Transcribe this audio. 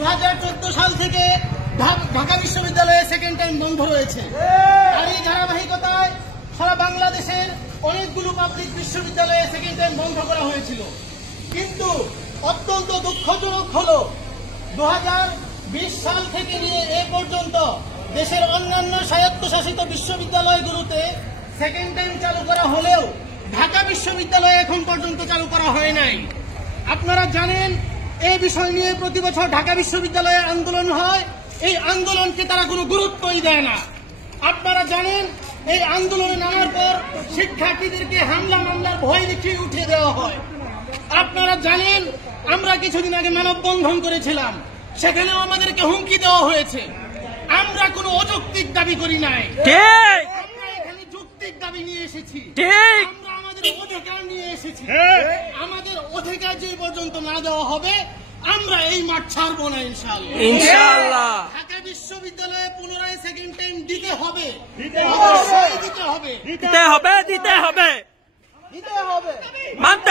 2014 সাল থেকে ঢাকা বিশ্ববিদ্যালয়ে সেকেন্ড টাইম বন্ধ রয়েছে। আর এই ধারাবাহিকতায় সারা বাংলাদেশের অনেকগুলো পাবলিক বিশ্ববিদ্যালয়ে সেকেন্ড টাইম বন্ধ করা হয়েছিল। কিন্তু অত্যন্ত দুঃখজনক হলো 2020 সাল থেকে নিয়ে এ পর্যন্ত দেশের অন্যান্য স্বায়ত্তশাসিত বিশ্ববিদ্যালয়গুলোতে সেকেন্ড টাইম চালু করা হলেও ঢাকা বিশ্ববিদ্যালয়ে এখন পর্যন্ত চালু করা হয় নাই। আপনারা জানেন এই বিষয় নিয়ে প্রতি বছর ঢাকা বিশ্ববিদ্যালয়ে আন্দোলন হয়, এই আন্দোলনকে তারা কোনো গুরুত্বই দেয় না। আপনারা জানেন এই আন্দোলনে নামার পর শিক্ষার্থীদেরকে হামলা মামলার ভয় দেখিয়ে উঠিয়ে দেওয়া হয়। আপনারা জানেন আমরা কিছুদিন আগে মানববন্ধন করেছিলাম, সেখানেও আমাদেরকে হুমকি দেওয়া হয়েছে। আমরা কোনো অযৌক্তিক দাবি করি নাই, আমরা এখানে যৌক্তিক দাবি নিয়ে এসেছি, আমরা আমাদের অধিকার নিয়ে এসেছি। আমাদের অধিকার যে পর্যন্ত না দেওয়া হবে আমরা এই মাঠ ছাড়বো না ইনশাআল্লাহ। ঢাকা বিশ্ববিদ্যালয়ে পুনরায় সেকেন্ড টাইম দিতে হবে, অবশ্যই দিতে হবে, দিতে হবে, মানতে